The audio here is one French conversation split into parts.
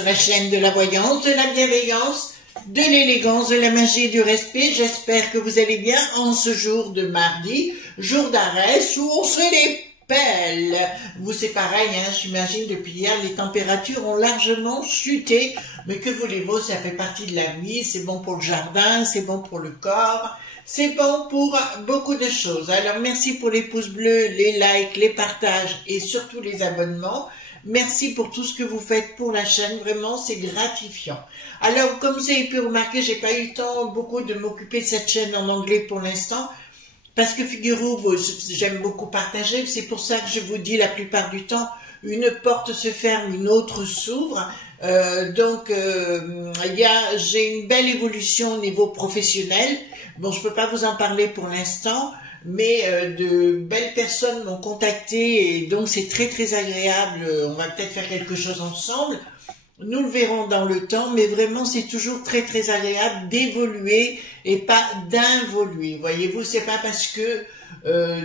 sur la chaîne de la voyance, de la bienveillance, de l'élégance, de la magie et du respect. J'espère que vous allez bien en ce jour de mardi, jour d'Arès, où on se les pèle. Vous, c'est pareil, hein, j'imagine, depuis hier, les températures ont largement chuté. Mais que voulez-vous, ça fait partie de la vie, c'est bon pour le jardin, c'est bon pour le corps, c'est bon pour beaucoup de choses. Alors, merci pour les pouces bleus, les likes, les partages et surtout les abonnements. Merci pour tout ce que vous faites pour la chaîne, vraiment c'est gratifiant. Alors comme vous avez pu remarquer, j'ai pas eu le temps beaucoup de m'occuper de cette chaîne en anglais pour l'instant, parce que figurez-vous, j'aime beaucoup partager, c'est pour ça que je vous dis la plupart du temps, une porte se ferme, une autre s'ouvre. J'ai une belle évolution au niveau professionnel. Bon, je peux pas vous en parler pour l'instant, mais de belles personnes m'ont contacté et donc c'est très très agréable. On va peut-être faire quelque chose ensemble. Nous le verrons dans le temps, mais vraiment c'est toujours très très agréable d'évoluer et pas d'involuer. Voyez-vous, c'est pas parce que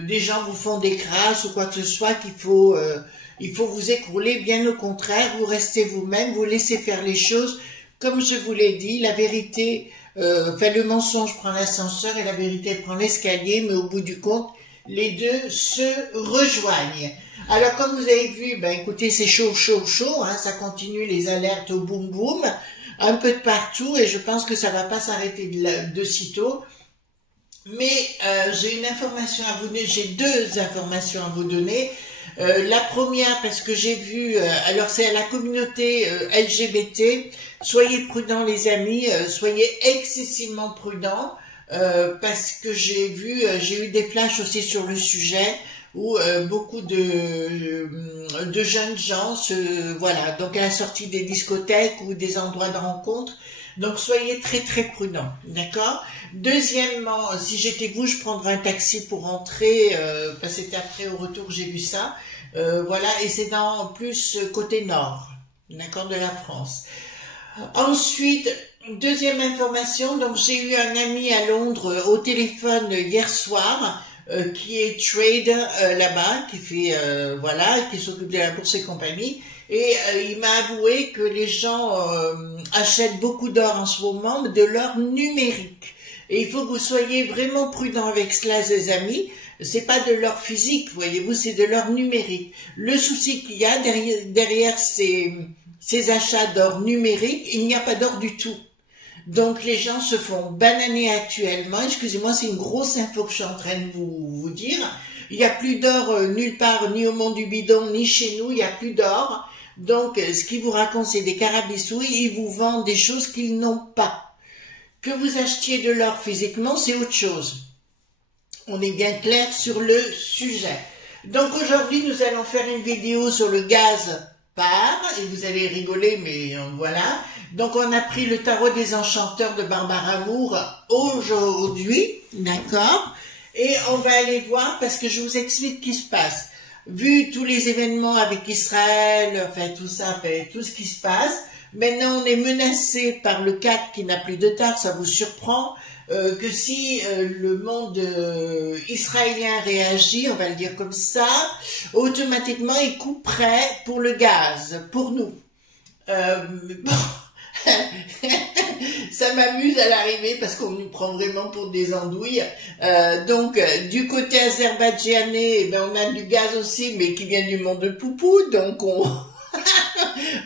des gens vous font des crasses ou quoi que ce soit qu'il faut vous écrouler. Bien au contraire, vous restez vous-même, vous laissez faire les choses. Comme je vous l'ai dit, la vérité, le mensonge prend l'ascenseur et la vérité prend l'escalier, mais au bout du compte, les deux se rejoignent. Alors, comme vous avez vu, écoutez, c'est chaud, hein, ça continue les alertes au boum boum, un peu de partout, et je pense que ça va pas s'arrêter de sitôt. Mais j'ai une information à vous donner, j'ai deux informations à vous donner. La première, parce que j'ai vu, alors c'est à la communauté LGBT, soyez prudents les amis, soyez excessivement prudents, parce que j'ai eu des flashs aussi sur le sujet, où beaucoup de jeunes gens voilà, donc à la sortie des discothèques ou des endroits de rencontre, donc soyez très très prudents, d'accord? Deuxièmement, si j'étais vous, je prendrais un taxi pour rentrer, parce que c'était après au retour j'ai vu ça, voilà, et c'est dans plus côté nord, d'accord, de la France. Ensuite, deuxième information, donc j'ai eu un ami à Londres au téléphone hier soir, qui est trader là-bas, qui fait voilà, qui s'occupe de la bourse et compagnie, et il m'a avoué que les gens achètent beaucoup d'or en ce moment, de l'or numérique. Et il faut que vous soyez vraiment prudents avec cela, les amis. C'est pas de l'or physique, voyez-vous, c'est de l'or numérique. Le souci qu'il y a derrière ces achats d'or numérique, il n'y a pas d'or du tout. Donc les gens se font bananer actuellement. Excusez-moi, c'est une grosse info que je suis en train de vous dire. Il n'y a plus d'or nulle part, ni au Mont du Bidon, ni chez nous, il n'y a plus d'or. Donc ce qu'ils vous racontent, c'est des carabistouilles, ils vous vendent des choses qu'ils n'ont pas. Que vous achetiez de l'or physiquement, c'est autre chose. On est bien clair sur le sujet. Donc aujourd'hui, nous allons faire une vidéo sur le gaz par, et vous allez rigoler, mais voilà. Donc on a pris le tarot des enchanteurs de Barbara Moore aujourd'hui, d'accord? Et on va aller voir, parce que je vous explique ce qui se passe. Vu tous les événements avec Israël, enfin tout ça, tout ce qui se passe, maintenant on est menacé par le 4 qui n'a plus de tard, ça vous surprend, que si le monde israélien réagit, on va le dire comme ça, automatiquement il couperait pour le gaz, pour nous. Bon. Ça m'amuse à l'arrivée parce qu'on nous prend vraiment pour des andouilles. Donc du côté azerbaïdjanais, on a du gaz aussi, mais qui vient du monde de Poupou, donc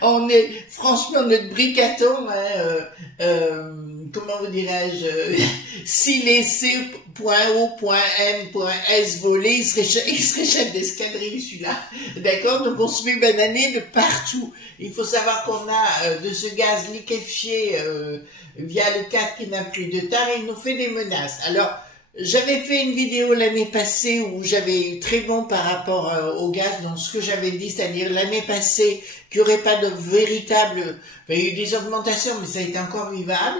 on est franchement notre bricaton, hein, comment vous dirais-je, si les C.O.M.S volé, il serait chef d'escadrille celui-là, d'accord? Donc on se fait bananer de partout. Il faut savoir qu'on a de ce gaz liquéfié via le 4 qui n'a plus de tard, et il nous fait des menaces. Alors, j'avais fait une vidéo l'année passée où j'avais eu très bon par rapport au gaz, donc ce que j'avais dit, c'est-à-dire l'année passée qu'il n'y aurait pas de véritable, il y a eu des augmentations, mais ça a été encore vivable,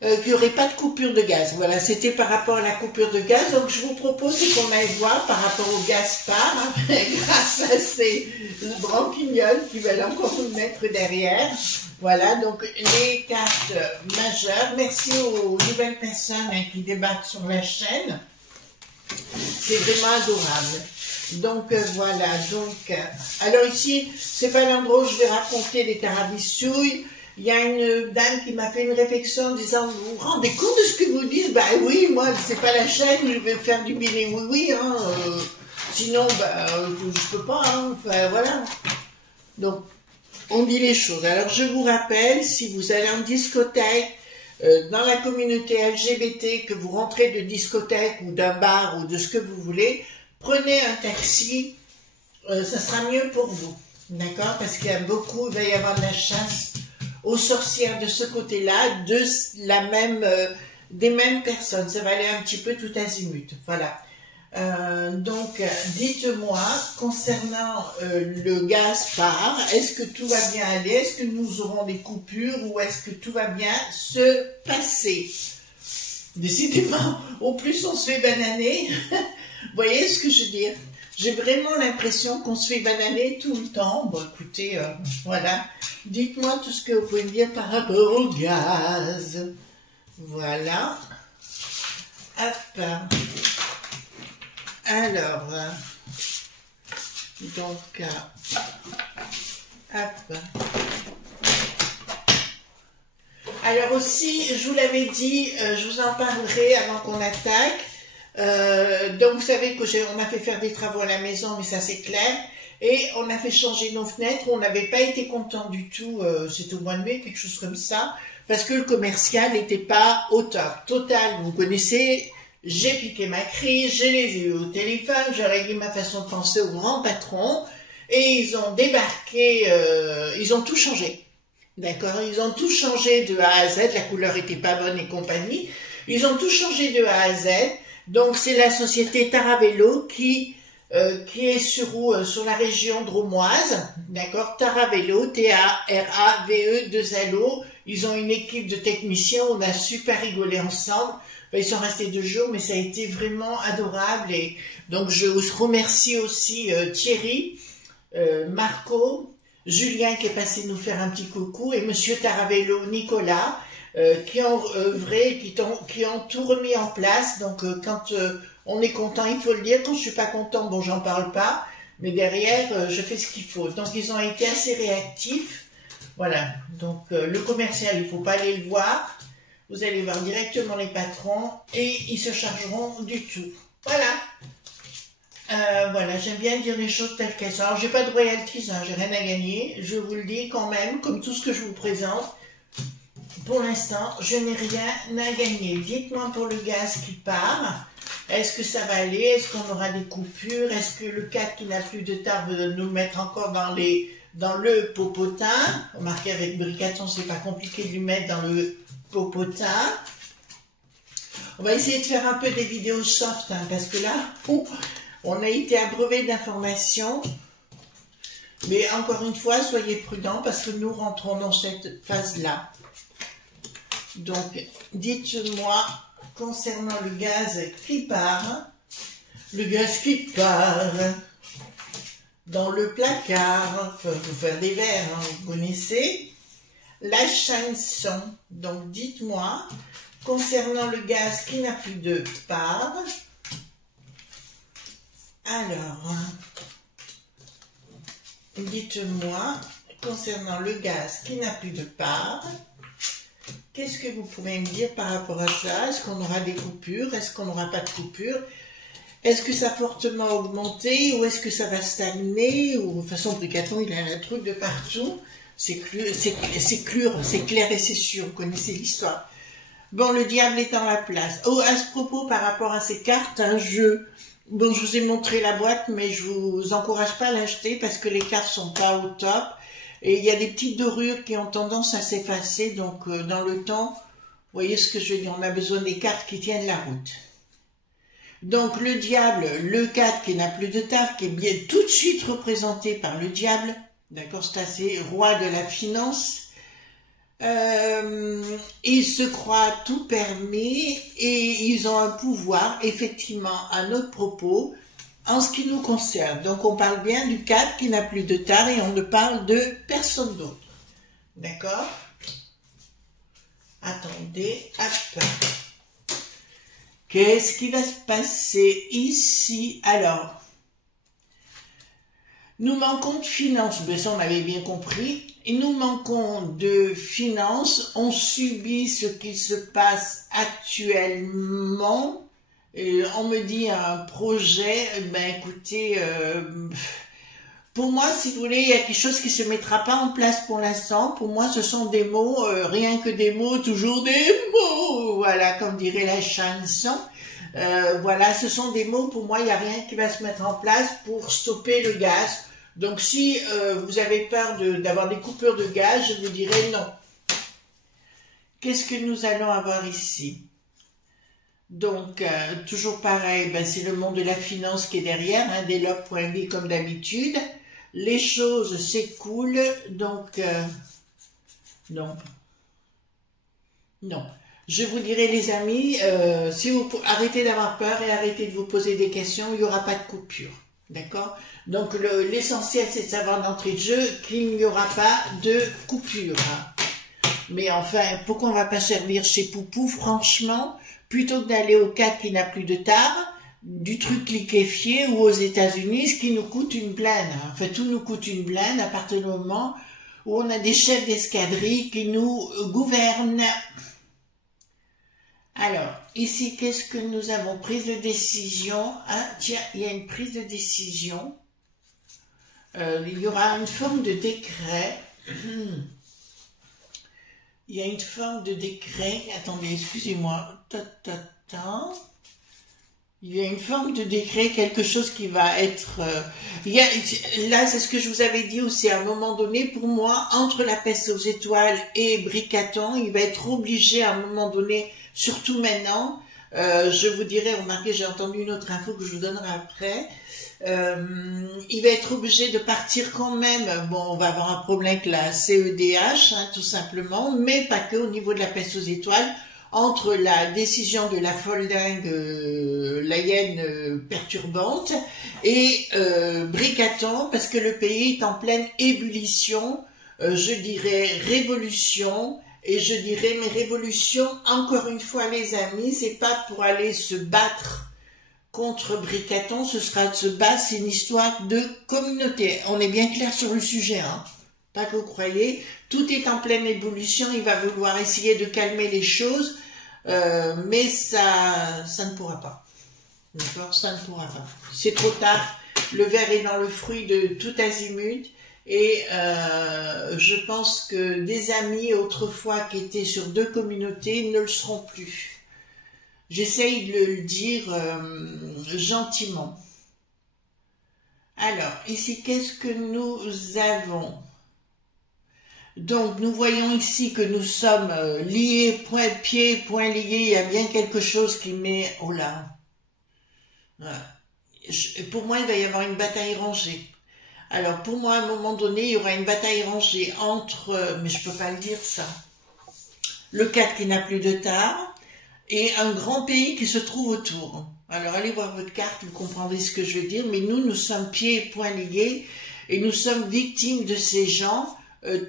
qu'il n'y aurait pas de coupure de gaz. Voilà, c'était par rapport à la coupure de gaz. Donc je vous propose qu'on aille voir par rapport au gaz par, hein, grâce à ces branquignoles qui veulent encore nous mettre derrière. Voilà, donc les cartes majeures. Merci aux nouvelles personnes, hein, qui débarquent sur la chaîne. C'est vraiment adorable. Donc voilà, alors ici, c'est pas l'endroit où je vais raconter des tarabissouilles. Il y a une dame qui m'a fait une réflexion en disant, vous vous rendez compte de ce que vous dites? Bah oui, moi, c'est pas la chaîne, je vais faire du billet, oui, hein, sinon, je peux pas, hein, enfin, voilà. Donc, on dit les choses. Alors, je vous rappelle, si vous allez en discothèque, dans la communauté LGBT, que vous rentrez de discothèque ou d'un bar ou de ce que vous voulez, prenez un taxi, ça sera mieux pour vous, d'accord? Parce qu'il y a beaucoup, il va y avoir de la chasse aux sorcières de ce côté-là, des mêmes personnes. Ça va aller un petit peu tout azimut, voilà. Donc, dites-moi, concernant le gaz part, est-ce que tout va bien aller? Est-ce que nous aurons des coupures ou est-ce que tout va bien se passer? Décidément, au plus on se fait bananer, vous voyez ce que je veux dire? J'ai vraiment l'impression qu'on se fait bananer tout le temps. Bon, écoutez, voilà. Dites-moi tout ce que vous pouvez me dire par rapport au gaz. Voilà. Hop. Alors, donc, hop. Alors aussi, je vous l'avais dit, je vous en parlerai avant qu'on attaque. Donc, vous savez qu'on a fait faire des travaux à la maison, mais ça c'est clair. Et on a fait changer nos fenêtres. On n'avait pas été content du tout. C'était au mois de mai, quelque chose comme ça. Parce que le commercial n'était pas au top. Total, vous connaissez... J'ai piqué ma crise, je les ai eu au téléphone, j'aurais dit ma façon de penser au grand patron, et ils ont débarqué, ils ont tout changé. D'accord? Ils ont tout changé de A à Z, la couleur était pas bonne et compagnie. Ils ont tout changé de A à Z. Donc c'est la société Taravello qui est sur la région drômoise. D'accord? Taravello, T-A-R-A-V-E, 2-L-O. Ils ont une équipe de techniciens, on a super rigolé ensemble. Ils sont restés 2 jours, mais ça a été vraiment adorable. Et donc, je vous remercie aussi Thierry, Marco, Julien qui est passé nous faire un petit coucou, et Monsieur Taravello, Nicolas, qui ont œuvré, qui ont tout remis en place. Donc, quand on est content, il faut le dire. Quand je suis pas content, bon, j'en parle pas. Mais derrière, je fais ce qu'il faut. Donc, ils ont été assez réactifs. Voilà. Donc, le commercial, il faut pas aller le voir. Vous allez voir directement les patrons et ils se chargeront du tout. Voilà. Voilà, j'aime bien dire les choses telles qu'elles sont. Alors, j'ai pas de royalties, hein, j'ai rien à gagner. Je vous le dis quand même, comme tout ce que je vous présente. Pour l'instant, je n'ai rien à gagner. Dites-moi pour le gaz qui part. Est-ce que ça va aller? Est-ce qu'on aura des coupures? Est-ce que le 4 qui n'a plus de tard veut nous mettre encore dans le popotin? Remarquez, avec Bricaton, c'est pas compliqué de lui mettre dans le popotin. On va essayer de faire un peu des vidéos soft, hein, parce que là, on a été abreuvé d'informations. Mais encore une fois, soyez prudents parce que nous rentrons dans cette phase-là. Donc, dites-moi, concernant le gaz qui part, dans le placard, vous faire des verres, hein, vous connaissez. La chanson, donc dites-moi, concernant le gaz qui n'a plus de part, alors, dites-moi, concernant le gaz qui n'a plus de part, qu'est-ce que vous pouvez me dire par rapport à ça? Est-ce qu'on aura des coupures? Est-ce qu'on n'aura pas de coupures? Est-ce que ça a fortement augmenté ou est-ce que ça va stagner? Ou de toute façon, Bricaton, il a un truc de partout. C'est clair et c'est sûr, vous connaissez l'histoire. Bon, le diable est en la place. Oh, à ce propos, par rapport à ces cartes, je vous ai montré la boîte, mais je vous encourage pas à l'acheter parce que les cartes sont pas au top. Et il y a des petites dorures qui ont tendance à s'effacer, donc dans le temps, vous voyez ce que je veux dire, on a besoin des cartes qui tiennent la route. Donc le diable, le 4 qui n'a plus de tard, qui est bien tout de suite représenté par le diable, d'accord, c'est assez roi de la finance. Ils se croient tout permis et ils ont un pouvoir, effectivement, à notre propos, en ce qui nous concerne. Donc on parle bien du 4 qui n'a plus de tard et on ne parle de personne d'autre. D'accord? Attendez, hop. Qu'est-ce qui va se passer ici? Alors, Nous manquons de finances, mais ça on avait bien compris, et nous manquons de finances, on subit ce qui se passe actuellement, et on me dit un projet, ben écoutez, pour moi si vous voulez, il y a quelque chose qui se mettra pas en place pour l'instant, pour moi ce sont des mots, rien que des mots, toujours des mots, voilà, comme dirait la chanson. Voilà, ce sont des mots, pour moi, il n'y a rien qui va se mettre en place pour stopper le gaz. Donc si vous avez peur d'avoir des coupures de gaz, je vous dirais non. Qu'est-ce que nous allons avoir ici? Donc, toujours pareil, ben, c'est le monde de la finance qui est derrière, hein, Deloc.b comme d'habitude. Les choses s'écoulent, donc non. Non. Je vous dirai les amis, si vous arrêtez d'avoir peur et arrêtez de vous poser des questions, il n'y aura pas de coupure. D'accord? Donc l'essentiel c'est de savoir d'entrée de jeu qu'il n'y aura pas de coupure. Mais enfin, pourquoi on ne va pas servir chez Poupou, franchement, plutôt que d'aller au 4 qui n'a plus de tard, du truc liquéfié ou aux États-Unis, ce qui nous coûte une blinde. Enfin, tout nous coûte une blinde à partir du moment où on a des chefs d'escadrille qui nous gouvernent. Alors, ici, qu'est-ce que nous avons? Prise de décision. Ah, tiens, il y a une prise de décision. Il y aura une forme de décret. Il y a une forme de décret. Attendez, excusez-moi. Il y a une forme de décret, quelque chose qui va être... là, c'est ce que je vous avais dit aussi, à un moment donné, pour moi, entre la peste aux étoiles et Bricaton, il va être obligé à un moment donné, surtout maintenant, je vous dirai, remarquez, j'ai entendu une autre info que je vous donnerai après, il va être obligé de partir quand même, bon, on va avoir un problème avec la CEDH, hein, tout simplement, mais pas que au niveau de la peste aux étoiles, entre la décision de la folle dingue, la hyène perturbante, et Bricaton, parce que le pays est en pleine ébullition, je dirais révolution, et je dirais, mais révolution, encore une fois les amis, c'est pas pour aller se battre contre Bricaton, ce sera de se battre, c'est une histoire de communauté. On est bien clair sur le sujet, hein. Pas que vous croyez, tout est en pleine ébullition, il va vouloir essayer de calmer les choses, mais ça ne pourra pas. D'accord, ça ne pourra pas. C'est trop tard, le ver est dans le fruit de tout azimut, et je pense que des amis autrefois qui étaient sur deux communautés ne le seront plus. J'essaye de le dire gentiment. Alors, ici, qu'est-ce que nous avons? Donc, nous voyons ici que nous sommes liés, point pied, point lié. Il y a bien quelque chose qui met... Oh là! Voilà. Pour moi, il va y avoir une bataille rangée. Alors, pour moi, à un moment donné, il y aura une bataille rangée entre... mais je peux pas le dire, ça. Le 4 qui n'a plus de tard et un grand pays qui se trouve autour. Alors, allez voir votre carte, vous comprendrez ce que je veux dire. Mais nous sommes pieds et poings liés et nous sommes victimes de ces gens...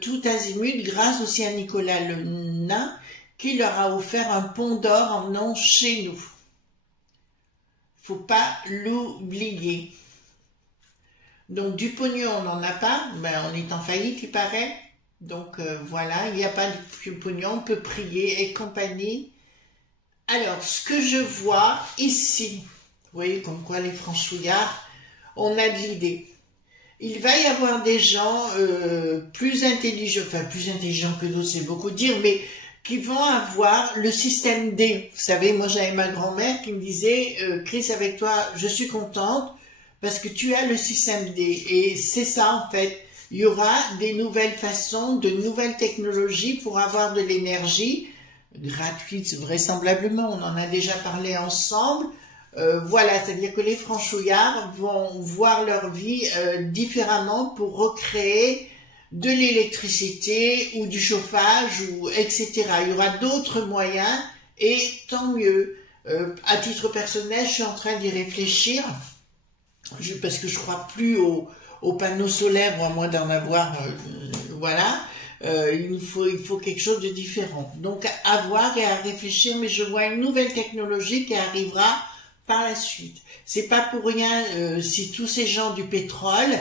tout azimut, grâce aussi à Nicolas le Nain, qui leur a offert un pont d'or en venant chez nous. Faut pas l'oublier. Donc du pognon, on n'en a pas, ben, on est en faillite, il paraît. Donc voilà, il n'y a pas de pognon, on peut prier et compagnie. Alors, ce que je vois ici, vous voyez comme quoi les franchouillards, on a de l'idée. Il va y avoir des gens plus intelligents, enfin plus intelligents que d'autres, c'est beaucoup dire, mais qui vont avoir le système D. Vous savez, moi j'avais ma grand-mère qui me disait Chris, avec toi, je suis contente parce que tu as le système D. Et c'est ça en fait. Il y aura des nouvelles façons, de nouvelles technologies pour avoir de l'énergie gratuite, vraisemblablement. On en a déjà parlé ensemble. Voilà, c'est-à-dire que les franchouillards vont voir leur vie différemment pour recréer de l'électricité ou du chauffage, ou etc. Il y aura d'autres moyens et tant mieux. À titre personnel, je suis en train d'y réfléchir parce que je crois plus aux panneaux solaires, à moins d'en avoir. Voilà. Il faut quelque chose de différent. Donc à voir et à réfléchir, mais je vois une nouvelle technologie qui arrivera par la suite. C'est pas pour rien si tous ces gens du pétrole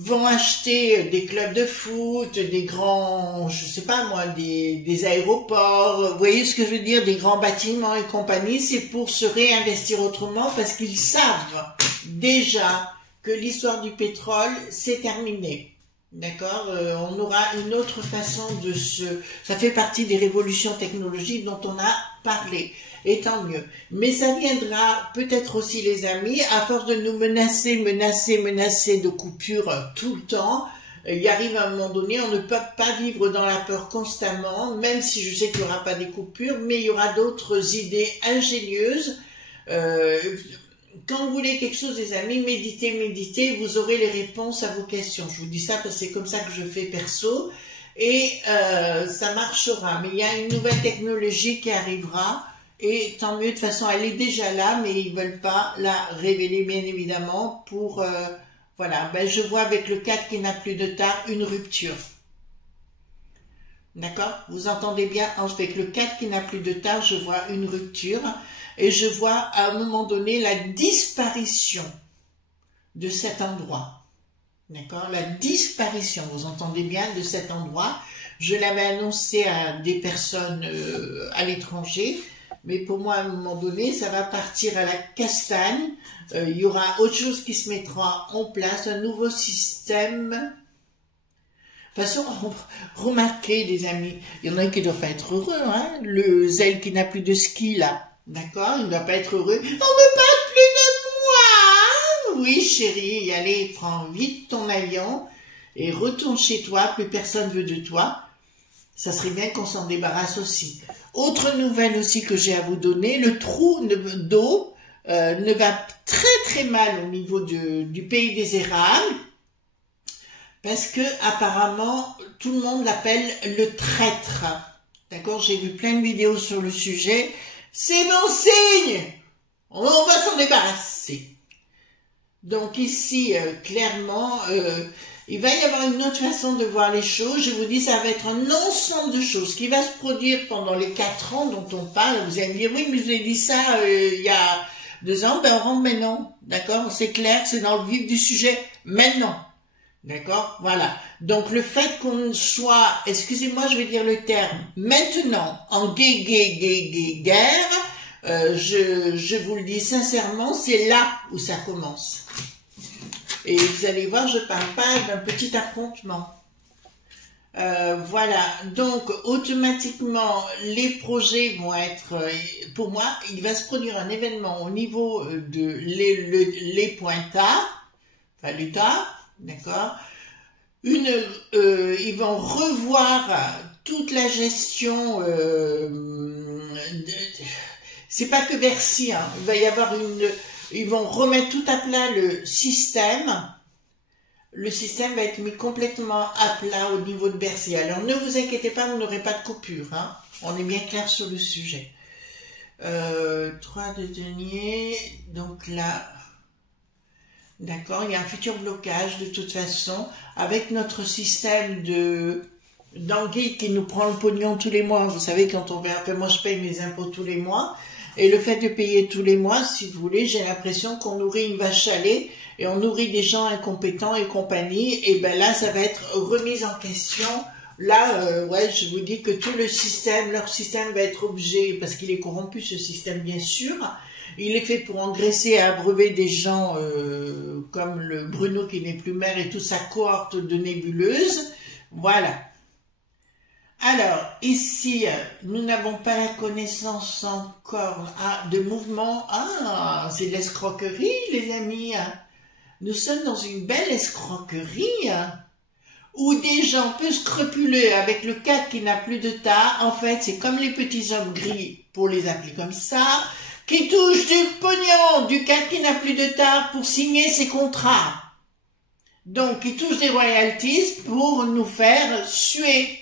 vont acheter des clubs de foot, des grands, je sais pas moi, des aéroports, vous voyez ce que je veux dire, des grands bâtiments et compagnie, c'est pour se réinvestir autrement parce qu'ils savent déjà que l'histoire du pétrole, c'est terminé. D'accord, on aura une autre façon de ça fait partie des révolutions technologiques dont on a parlé, et tant mieux. Mais ça viendra peut-être aussi, les amis, à force de nous menacer de coupures tout le temps. Il arrive à un moment donné, on ne peut pas vivre dans la peur constamment, même si je sais qu'il n'y aura pas des coupures, mais il y aura d'autres idées ingénieuses. Quand vous voulez quelque chose, les amis, méditez, vous aurez les réponses à vos questions. Je vous dis ça parce que c'est comme ça que je fais perso, et ça marchera. Mais il y a une nouvelle technologie qui arrivera, et tant mieux, de toute façon, elle est déjà là, mais ils veulent pas la révéler, bien évidemment, pour... voilà, ben, je vois avec le 4 qui n'a plus de tard une rupture. D'accord? Vous entendez bien? Avec le 4 qui n'a plus de tard, je vois une rupture. Et je vois à un moment donné la disparition de cet endroit. D'accord? La disparition, vous entendez bien, de cet endroit. Je l'avais annoncé à des personnes à l'étranger, mais pour moi, à un moment donné, ça va partir à la castagne. Il y aura autre chose qui se mettra en place, un nouveau système. De toute façon, remarquez, les amis, il y en a qui ne doivent pas être heureux, hein? Le zèle qui n'a plus de ski, là. D'accord, il ne doit pas être heureux. On ne veut pas plus de moi. Oui, chérie, allez, prends vite ton avion et retourne chez toi. Plus personne veut de toi. Ça serait bien qu'on s'en débarrasse aussi. Autre nouvelle aussi que j'ai à vous donner, le trou d'eau ne va très mal au niveau du pays des érables, parce que apparemment tout le monde l'appelle le traître. D'accord, j'ai vu plein de vidéos sur le sujet. C'est bon signe, on va s'en débarrasser. Donc ici, clairement, il va y avoir une autre façon de voir les choses. Je vous dis, ça va être un ensemble de choses qui va se produire pendant les 4 ans dont on parle. Vous allez me dire, oui, mais je vous ai dit ça il y a 2 ans. Ben, on rentre maintenant, d'accord? C'est clair, c'est dans le vif du sujet, maintenant. D'accord? Voilà. Donc, le fait qu'on soit, excusez-moi, je vais dire le terme, maintenant, en guerre, je vous le dis sincèrement, c'est là où ça commence. Et vous allez voir, je parle pas d'un petit affrontement. Voilà. Donc, automatiquement, les projets vont être, pour moi, il va se produire un événement au niveau de les Pointas, enfin l'État, d'accord. Ils vont revoir toute la gestion. C'est pas que Bercy, hein. Il va y avoir ils vont remettre tout à plat le système. Le système va être mis complètement à plat au niveau de Bercy. Alors ne vous inquiétez pas, vous n'aurez pas de coupure, hein. On est bien clair sur le sujet. 3 de denier, donc là. D'accord, il y a un futur blocage de toute façon, avec notre système d'anguille qui nous prend le pognon tous les mois. Vous savez, quand on enfin, moi je paye mes impôts tous les mois, et le fait de payer tous les mois, si vous voulez, j'ai l'impression qu'on nourrit une vache à lait, et on nourrit des gens incompétents et compagnie, et ben là ça va être remis en question. Là, ouais, je vous dis que tout le système, leur système va être obligé, parce qu'il est corrompu ce système bien sûr. Il est fait pour engraisser et abreuver des gens comme le Bruno qui n'est plus maire et toute sa cohorte de nébuleuses. Voilà. Alors, ici, nous n'avons pas la connaissance encore de mouvement. Ah, c'est de l'escroquerie, les amis. Nous sommes dans une belle escroquerie où des gens peu scrupuleux avec le 4 qui n'a plus de tas. En fait, c'est comme les petits hommes gris, pour les appeler comme ça, qui touche du pognon, du 4 qui n'a plus de tard pour signer ses contrats. Donc, qui touche des royalties pour nous faire suer.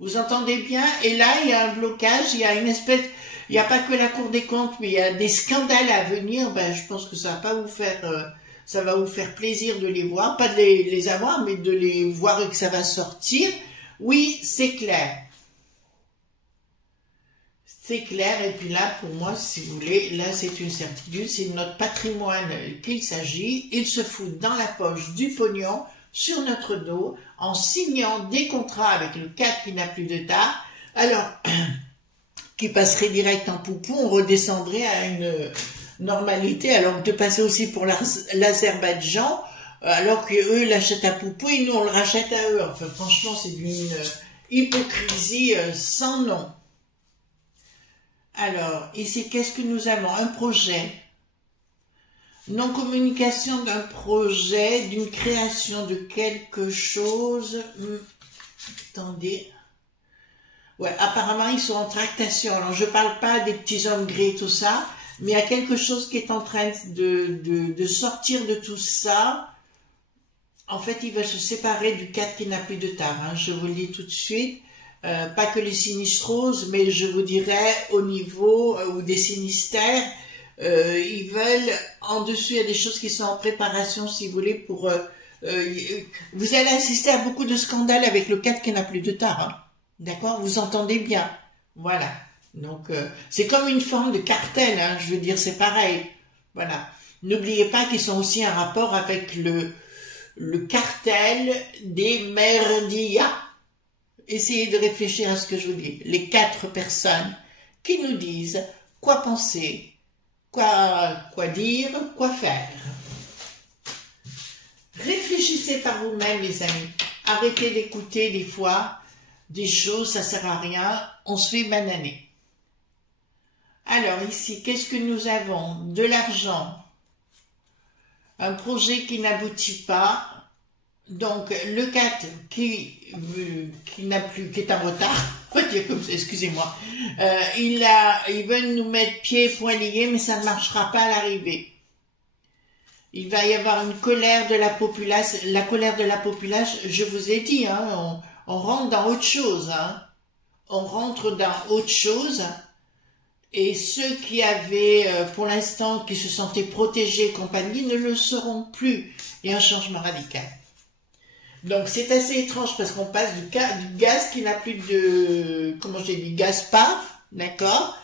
Vous entendez bien? Et là, il y a un blocage, il y a une espèce... Il n'y a pas que la Cour des comptes, mais il y a des scandales à venir. Ben, je pense que ça va pas vous faire... ça va vous faire plaisir de les voir. Pas de les avoir, mais de les voir et que ça va sortir. Oui, c'est clair. C'est clair, et puis là, pour moi, si vous voulez, là, c'est une certitude, c'est notre patrimoine qu'il s'agit. Ils se foutent dans la poche du pognon, sur notre dos, en signant des contrats avec le 4 qui n'a plus de tard, alors, qui passerait direct en poupou, on redescendrait à une normalité, alors de passer aussi pour l'Azerbaïdjan, alors qu'eux l'achètent à poupou et nous, on le rachète à eux. Enfin, franchement, c'est d'une hypocrisie sans nom. Alors, ici, qu'est-ce que nous avons? Un projet. Non-communication d'un projet, d'une création de quelque chose. Attendez. Ouais, apparemment, ils sont en tractation. Alors, je parle pas des petits hommes gris, tout ça, mais il y a quelque chose qui est en train de sortir de tout ça. En fait, il va se séparer du 4 qui n'a plus de tard. Hein, je vous le dis tout de suite. Pas que les sinistroses, mais je vous dirais au niveau ou des sinistères, ils veulent, en dessous, il y a des choses qui sont en préparation, si vous voulez, pour... vous allez assister à beaucoup de scandales avec le 4 qui n'a plus de tard, hein, d'accord? Vous entendez bien, voilà. Donc, c'est comme une forme de cartel, hein, je veux dire, c'est pareil, voilà. N'oubliez pas qu'ils sont aussi en rapport avec le cartel des merdias. Essayez de réfléchir à ce que je vous dis. Les 4 personnes qui nous disent quoi penser, quoi dire, quoi faire. Réfléchissez par vous-même, les amis. Arrêtez d'écouter des fois des choses, ça sert à rien. On se fait bananer. Alors ici, qu'est-ce que nous avons? De l'argent. Un projet qui n'aboutit pas. Donc, le 4 qui n'a plus, qui est en retard, excusez-moi, ils veulent nous mettre pieds et poings liés, mais ça ne marchera pas à l'arrivée. Il va y avoir une colère de la populace. La colère de la populace, je vous ai dit, hein, on rentre dans autre chose, hein. On rentre dans autre chose. Et ceux qui avaient, pour l'instant, qui se sentaient protégés et compagnie, ne le seront plus. Et un changement radical. Donc c'est assez étrange parce qu'on passe du gaz qui n'a plus de, comment j'ai dit, Gaspard, d'accord?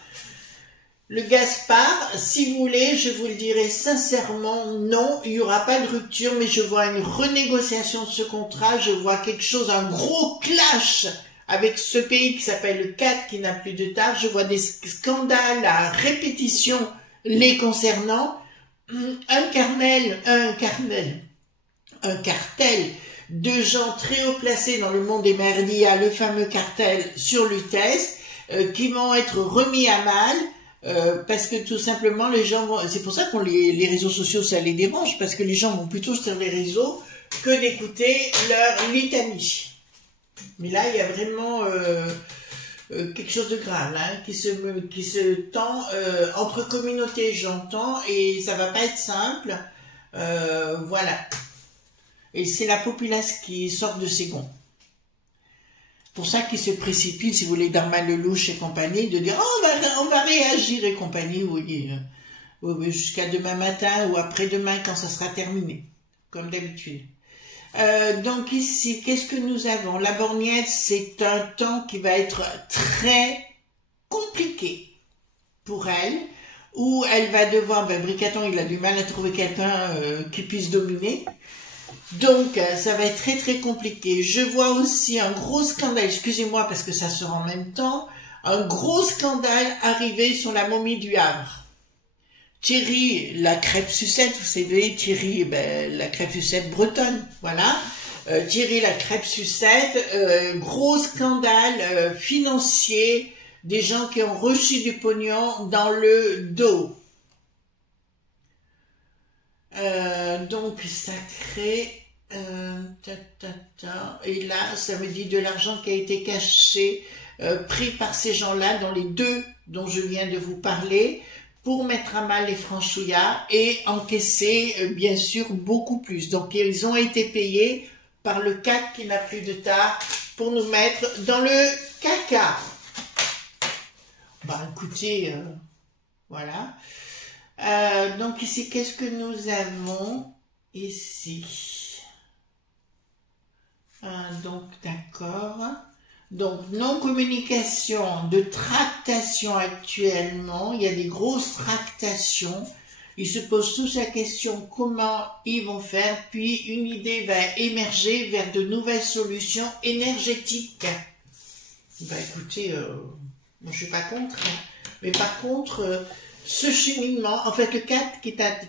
Le Gaspard, si vous voulez, je vous le dirai sincèrement, non, il n'y aura pas de rupture, mais je vois une renégociation de ce contrat, je vois quelque chose, un gros clash avec ce pays qui s'appelle le 4 qui n'a plus de tard, je vois des scandales à répétition les concernant, un cartel de gens très haut placés dans le monde des merdias, le fameux cartel sur l'UTES, qui vont être remis à mal, parce que tout simplement les gens vont... C'est pour ça que les réseaux sociaux, ça les dérange, parce que les gens vont plutôt sur les réseaux que d'écouter leur litanie. Mais là, il y a vraiment quelque chose de grave hein, qui se tend entre communautés, j'entends, et ça va pas être simple. Voilà. Et c'est la populace qui sort de ses gonds. Pour ça qu'ils se précipitent, si vous voulez, d'Armand Lelouch et compagnie, de dire oh, on va réagir et compagnie, oui, jusqu'à demain matin ou après-demain quand ça sera terminé, comme d'habitude. Donc ici, qu'est-ce que nous avons? La borgnesse, c'est un temps qui va être très compliqué pour elle, où elle va devoir, Bricaton, il a du mal à trouver quelqu'un qui puisse dominer. Donc, ça va être très très compliqué. Je vois aussi un gros scandale, excusez-moi parce que ça sort en même temps, un gros scandale arriver sur la momie du Havre. Thierry, la crêpe sucette, vous savez, Thierry, la crêpe sucette bretonne, voilà. Thierry, la crêpe sucette, gros scandale financier, des gens qui ont reçu du pognon dans le dos. Donc ça crée et là ça me dit de l'argent qui a été caché, pris par ces gens-là dans les 2 dont je viens de vous parler pour mettre à mal les franchouillards et encaisser bien sûr beaucoup plus. Donc ils ont été payés par le CAC qui n'a plus de tard pour nous mettre dans le caca. Écoutez, voilà. Donc ici, qu'est-ce que nous avons ici? Donc d'accord. Donc, non-communication, de tractation actuellement, il y a des grosses tractations. Ils se posent tous la question comment ils vont faire, puis une idée va émerger vers de nouvelles solutions énergétiques. Bah écoutez, moi je suis pas contre, hein. Mais par contre, ce cheminement, en fait le 4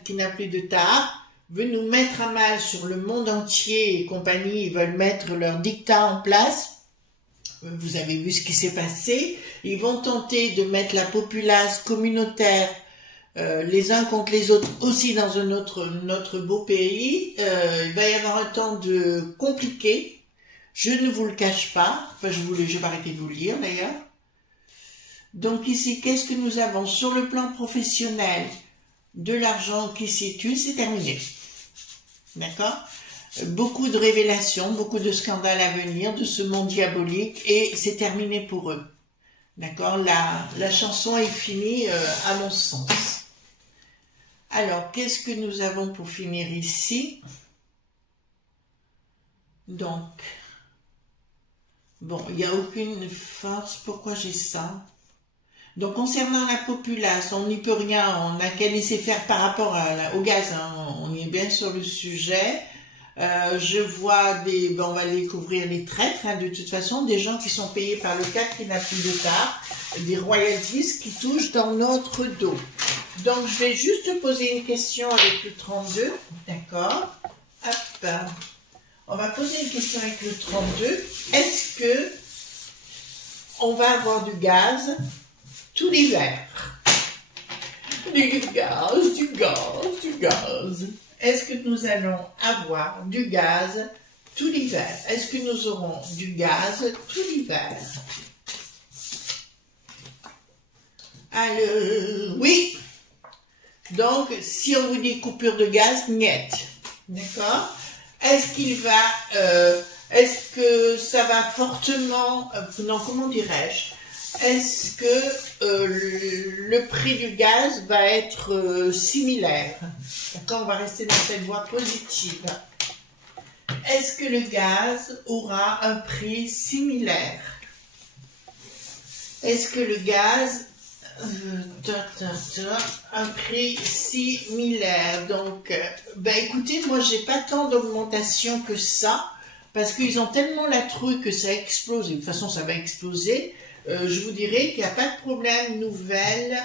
qui n'a plus de tard, veut nous mettre à mal sur le monde entier et compagnie, ils veulent mettre leur dictat en place. Vous avez vu ce qui s'est passé. Ils vont tenter de mettre la populace communautaire les uns contre les autres aussi dans notre beau pays. Il va y avoir un temps de compliqué. Je ne vous le cache pas. Enfin, je vais arrêter de vous le lire d'ailleurs. Donc ici, qu'est-ce que nous avons sur le plan professionnel? De l'argent qui situe, c'est terminé. D'accord? Beaucoup de révélations, beaucoup de scandales à venir de ce monde diabolique et c'est terminé pour eux. D'accord? La chanson est finie à mon sens. Alors, qu'est-ce que nous avons pour finir ici? Donc, bon, il n'y a aucune force. Pourquoi j'ai ça? Donc, concernant la populace, on n'y peut rien. On n'a qu'à laisser faire par rapport au gaz. Hein. On est bien sur le sujet. Je vois on va découvrir les traîtres, hein, de toute façon, des gens qui sont payés par le 4 qui n'a plus de tard, des royalties qui touchent dans notre dos. Donc, je vais juste poser une question avec le 32, d'accord? Hop, on va poser une question avec le 32. Est-ce que on va avoir du gaz tout l'hiver? Du gaz, du gaz, du gaz. Est-ce que nous allons avoir du gaz tout l'hiver? Est-ce que nous aurons du gaz tout l'hiver? Alors, oui. Donc, si on vous dit coupure de gaz, niet. D'accord? Est-ce que ça va fortement, non, comment dirais-je? Est-ce que le prix du gaz va être similaire? D'accord, on va rester dans cette voie positive. Est-ce que le gaz aura un prix similaire? Est-ce que le gaz un prix similaire? Donc, ben écoutez, moi j'ai pas tant d'augmentation que ça, parce qu'ils ont tellement la truc que ça explose, et de toute façon ça va exploser. Je vous dirais qu'il n'y a pas de problème, nouvelle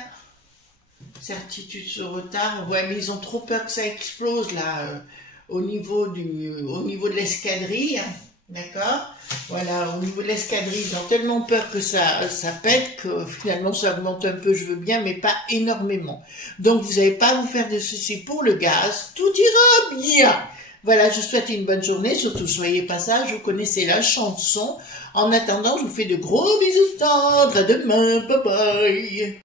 certitude sur retard. Ouais, mais ils ont trop peur que ça explose là, au niveau de l'escadrille, hein, d'accord? Voilà, au niveau de l'escadrille, ils ont tellement peur que ça pète que finalement ça augmente un peu, je veux bien, mais pas énormément. Donc vous n'allez pas vous faire de soucis pour le gaz, tout ira bien. Voilà, je vous souhaite une bonne journée, surtout soyez pas sages, vous connaissez la chanson. En attendant, je vous fais de gros bisous tendres, à demain, bye bye.